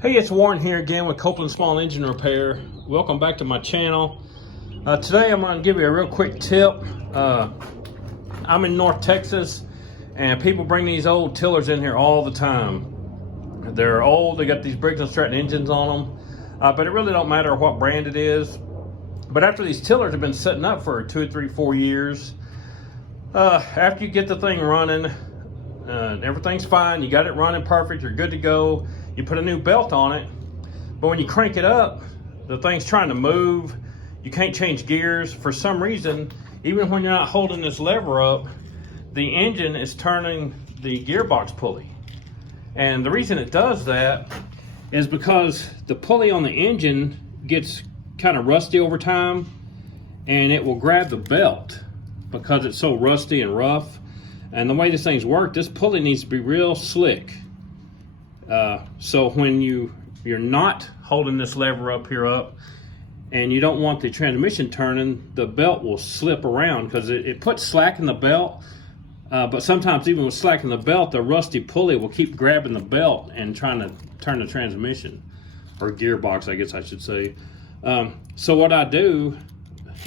Hey, it's Warren here again with Copeland Small Engine Repair. Welcome back to my channel. Today I'm going to give you a real quick tip. I'm in North Texas and people bring these old tillers in here all the time. They're old, they got these Briggs & Stratton engines on them, but it really don't matter what brand it is. But after these tillers have been sitting up for 2, 3, 4 years, after you get the thing running, everything's fine, you got it running perfect, you're good to go. You put a new belt on it, but when you crank it up, the thing's trying to move. You can't change gears. For some reason, even when you're not holding this lever up, the engine is turning the gearbox pulley. And the reason it does that is because the pulley on the engine gets kind of rusty over time, and it will grab the belt because it's so rusty and rough. And the way this thing's worked, this pulley needs to be real slick. So when you're not holding this lever up and you don't want the transmission turning, the belt will slip around because it puts slack in the belt. But sometimes even with slack in the belt, the rusty pulley will keep grabbing the belt and trying to turn the transmission, or gearbox, I guess I should say. So what I do,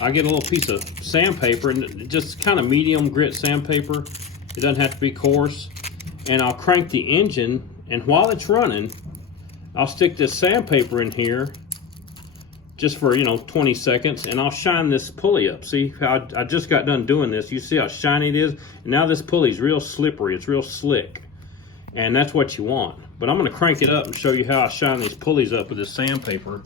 I get a little piece of sandpaper, and just kind of medium grit sandpaper. It doesn't have to be coarse. And I'll crank the engine, and while it's running, I'll stick this sandpaper in here just for 20 seconds, and I'll shine this pulley up. See how I just got done doing this? You see how shiny it is? And now this pulley's real slippery, it's real slick, and that's what you want. But I'm going to crank it up and show you how I shine these pulleys up with this sandpaper.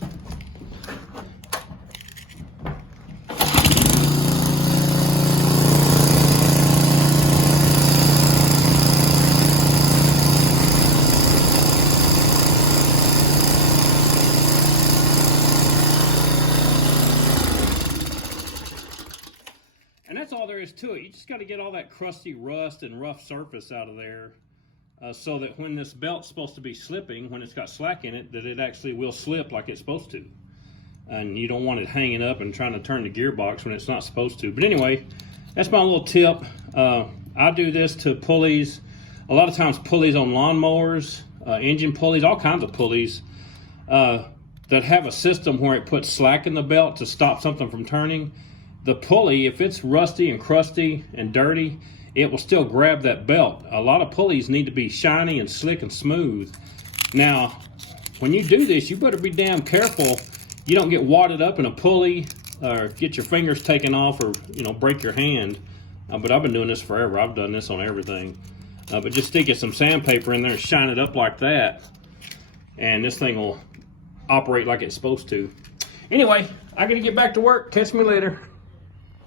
And that's all there is to it. You just got to get all that crusty rust and rough surface out of there, so that when this belt's supposed to be slipping, when it's got slack in it, that it actually will slip like it's supposed to. And you don't want it hanging up and trying to turn the gearbox when it's not supposed to. But anyway, that's my little tip. I do this to pulleys. A lot of times pulleys on lawnmowers, engine pulleys, all kinds of pulleys that have a system where it puts slack in the belt to stop something from turning. The pulley, if it's rusty and crusty and dirty, it will still grab that belt. A lot of pulleys need to be shiny and slick and smooth. Now, when you do this, you better be damn careful you don't get wadded up in a pulley or get your fingers taken off, or break your hand. But I've been doing this forever. I've done this on everything. But just stick some sandpaper in there and shine it up like that, and this thing will operate like it's supposed to. Anyway, I gotta get back to work. Catch me later.